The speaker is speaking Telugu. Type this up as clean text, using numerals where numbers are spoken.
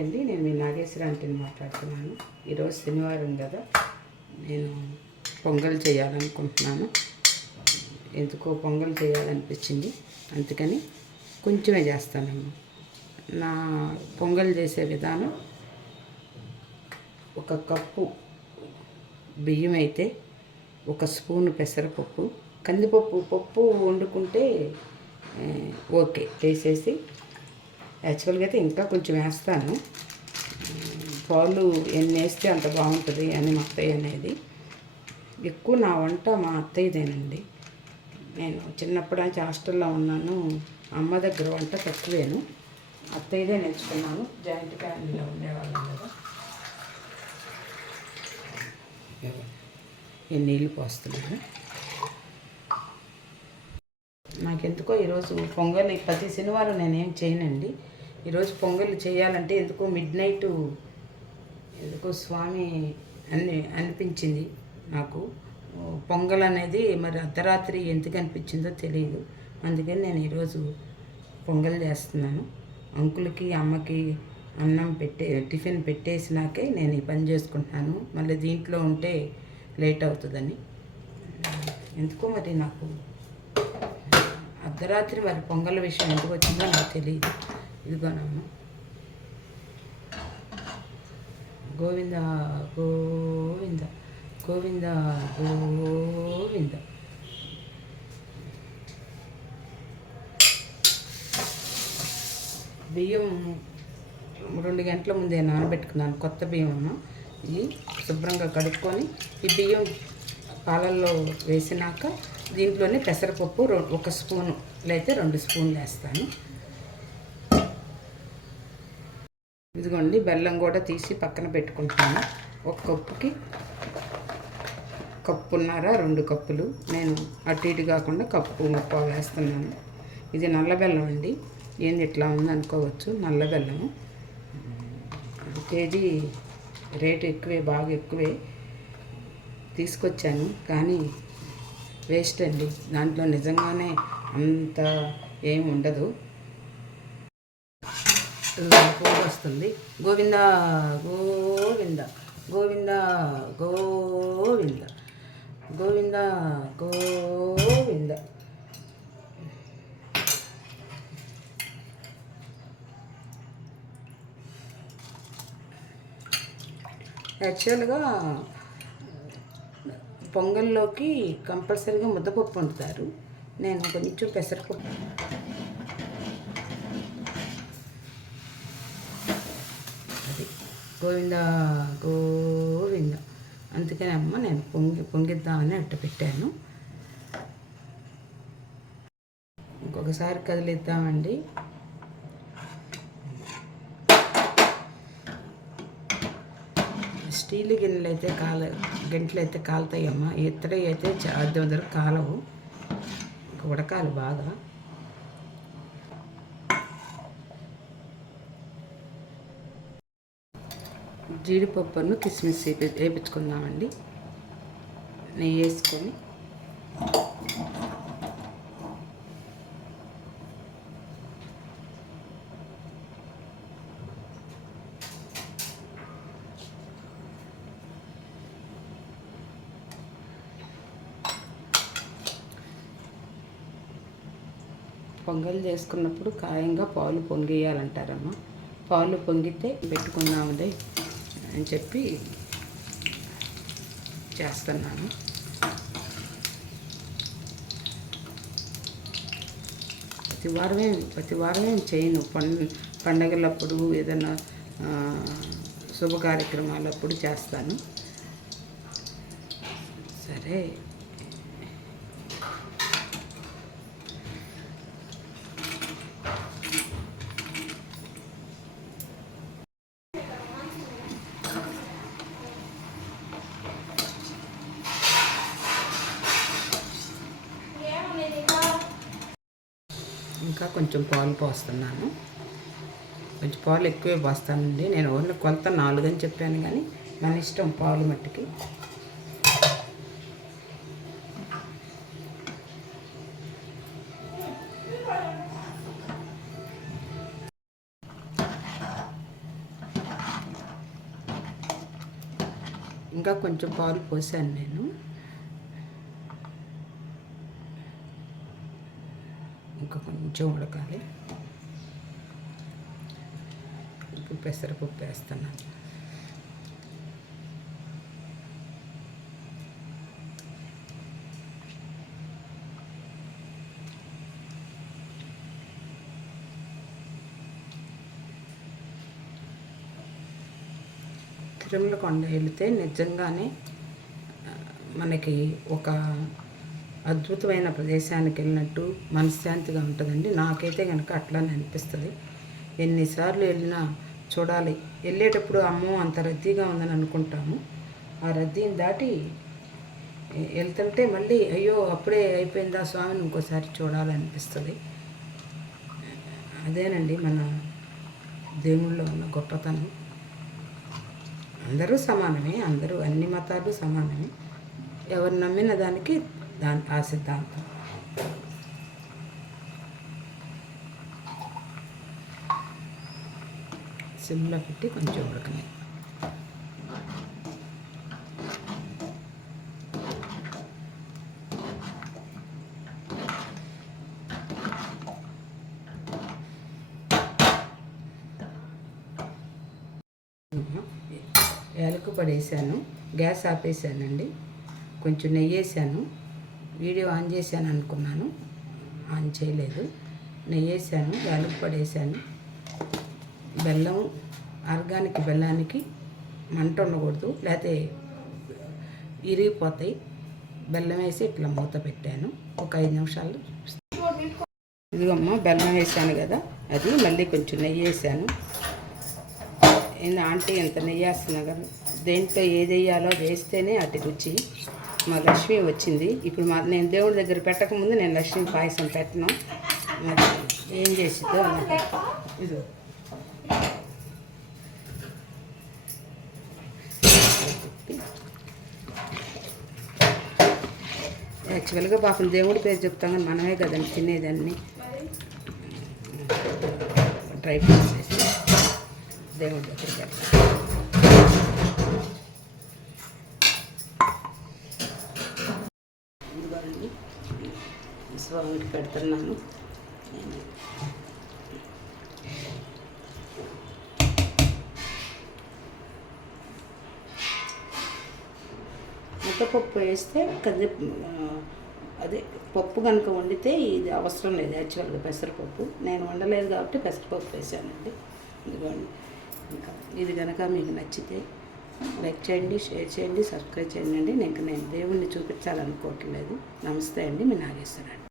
అండి, నేను మీ నాగేశ్వర ఆంటీని మాట్లాడుతున్నాను. ఈరోజు శనివారం కదా, నేను పొంగల్ చేయాలనుకుంటున్నాను. ఎందుకో పొంగల్ చేయాలనిపించింది, అందుకని కొంచెమే చేస్తానమ్మా. నా పొంగల్ చేసే విధానం, ఒక కప్పు బియ్యం అయితే, ఒక స్పూను పెసరపప్పు, కందిపప్పు వండుకుంటే ఓకే వేసేసి, యాక్చువల్గా అయితే ఇంకా కొంచెం వేస్తాను. పాలు ఎన్ని వేస్తే అంత బాగుంటుంది అని మా అత్తయ్య అనేది. ఎక్కువ నా వంట మా అత్తయ్యదేనండి. నేను చిన్నప్పుడు నుంచి హాస్టల్లో ఉన్నాను, అమ్మ దగ్గర వంట తక్కువేను, అత్తయ్యదే నేర్చుకున్నాను. జాయింట్ ఫ్యామిలీలో ఉండేవాళ్ళం కదా. నేను నీళ్ళు పోస్తున్నాను. నాకెందుకో ఈరోజు పొంగల్, ప్రతి శనివారం నేనేం చేయనండి. ఈరోజు పొంగల్ చేయాలంటే ఎందుకో మిడ్ నైట్ ఎందుకో స్వామి అనిపించింది నాకు. పొంగల్ అనేది మరి అర్ధరాత్రి ఎందుకు అనిపించిందో తెలియదు. అందుకని నేను ఈరోజు పొంగల్ చేస్తున్నాను. అంకుల్కి అమ్మకి అన్నం టిఫిన్ పెట్టేసినాకే నేను ఈ పని చేసుకుంటున్నాను. మళ్ళీ దీంట్లో ఉంటే లేట్ అవుతుందని. ఎందుకో మరి నాకు అర్ధరాత్రి మరి పొంగల్ విషయం ఎందుకు వచ్చిందో నాకు తెలియదు. ఇదిగోనమ్మా, గోవింద గోవింద గోవింద గోవింద. బియ్యం 2 గంటల ముందే నానబెట్టుకున్నాను, కొత్త బియ్యం అమ్మ. ఇవి శుభ్రంగా కడుక్కొని ఈ బియ్యం పాలల్లో వేసినాక దీంట్లోనే పెసరపప్పు 1 స్పూను లేకపోతే 2 స్పూన్లు వేస్తాను. ఇదిగోండి, బెల్లం కూడా తీసి పక్కన పెట్టుకుంటాను. 1 కప్పుకి కప్పున్నర 2 కప్పులు, నేను అటు ఇటు కాకుండా కప్పు ముప్పావు వేస్తున్నాను. ఇది నల్ల బెల్లం అండి. ఏంది ఇట్లా ఉంది అనుకోవచ్చు, నల్ల బెల్లము. కేజీ రేటు ఎక్కువే, బాగా ఎక్కువే తీసుకొచ్చాను, కానీ వేస్ట్ అండి. దాంట్లో నిజంగానే అంత ఏమి ఉండదు. పూలు వస్తుంది. గోవింద గోవింద గోవింద గోవింద గోవింద గోవింద. యాక్చువల్గా పొంగల్లోకి కంపల్సరీగా ముద్దపప్పు వండుతారు. నేను కొంచెం పెసరపప్పు, అది గోవింద గోవింద. అందుకని అమ్మ నేను పొంగిద్దామని అట్ట పెట్టాను. ఇంకొకసారి కదిలిద్దామండి. స్టీల్ గిన్నెలు అయితే గంటలు అయితే కాలుతాయమ్మ. ఇత్తడి అయితే అద్దె కాలవు, ఉడకాలి బాగా. జీడిపప్పును కిస్మిస్ వేయించుకుందామండి. నెయ్యి వేసుకొని పొంగల్ చేసుకున్నప్పుడు ఖాయంగా పాలు పొంగేయాలంటారమ్మా. పాలు పొంగితే పెట్టుకుందామండి అని చెప్పి చేస్తున్నాను. ప్రతి వారమే చేయను. పండగలప్పుడు, ఏదైనా శుభ కార్యక్రమాలప్పుడు చేస్తాను. సరే, ఇంకా కొంచెం పాలు పోస్తున్నాను. కొంచెం పాలు ఎక్కువే పోస్తానండి. నేను ఓన్లీ కొలత 4 అని చెప్పాను, కానీ మన ఇష్టం పాలు మట్టికి. ఇంకా కొంచెం పాలు పోసాను నేను. ఇంకా కొంచెం ఉడకాలి. ఇప్పుడు పెసరపప్పు వేస్తున్నాను. తిరుమలకొండ వెళితే నిజంగానే మనకి ఒక అద్భుతమైన ప్రదేశానికి వెళ్ళినట్టు మనశ్శాంతిగా ఉంటుందండి. నాకైతే కనుక అట్లానే అనిపిస్తుంది. ఎన్నిసార్లు వెళ్ళినా చూడాలి. వెళ్ళేటప్పుడు అమ్మో అంత రద్దీగా ఉందని అనుకుంటాము. ఆ రద్దీని దాటి వెళ్తుంటే మళ్ళీ అయ్యో అప్పుడే అయిపోయిందా స్వామిని ఇంకోసారి చూడాలనిపిస్తుంది. అదేనండి మన దేవుళ్ళలో ఉన్న గొప్పతనం. అందరూ సమానమే, అందరూ అన్ని మతాలు సమానమే. ఎవరు నమ్మిన దానికి ఆ సిద్ధాంతం. సిమ్లో పెట్టి కొంచెం ఉడకని. యాలకు పడేసాను, గ్యాస్ ఆపేసానండి. కొంచెం నెయ్యి వేసాను. వీడియో ఆన్ చేశాను అనుకున్నాను, ఆన్ చేయలేదు. నెయ్యి వేసాను, యాలకు పడేసాను. బెల్లం, ఆర్గానిక్ బెల్లానికి మంట ఉండకూడదు, లేకపోతే ఇరిగిపోతాయి. బెల్లం వేసి ఇట్లా మూత పెట్టాను. ఒక 5 నిమిషాలు ఇదిగమ్మా బెల్లం వేసాను కదా, అది మళ్ళీ కొంచెం నెయ్యి వేసాను. ఆంటీ ఎంత నెయ్యి వేస్తున్నా కదా, దేంట్లో ఏది వేయాలో వేస్తేనే అది రుచి. మా లక్ష్మి వచ్చింది. ఇప్పుడు నేను దేవుడి దగ్గర పెట్టకముందు నేను లక్ష్మి పాయసం పెట్టను, మరి ఏం చేసిద్దో అన్నట్టు. ఇది యాక్చువల్గా పాపం దేవుడి పేరు చెప్తాం కానీ మనమే కదండి తినేదాన్ని. డ్రై ఫ్రూట్స్ వేసి దేవుడి దగ్గర పెడతాం. ఇదిగోండి స్వామికి పెడుతున్నాను. ముద్దపప్పు వేస్తే అదే పప్పు కనుక వండితే ఇది అవసరం లేదు. యాక్చువల్గా పెసరపప్పు నేను వండలేదు కాబట్టి పెసరపప్పు వేసానండి. ఇదిగోండి. ఇంకా ఇది కనుక మీకు నచ్చితే లైక్ చేయండి, షేర్ చేయండి, సబ్స్క్రైబ్ చేయండి. నేను దేవుణ్ణి చూపించాలనుకోవట్లేదు. నమస్తే అండి, మీ నాగేశ్వర.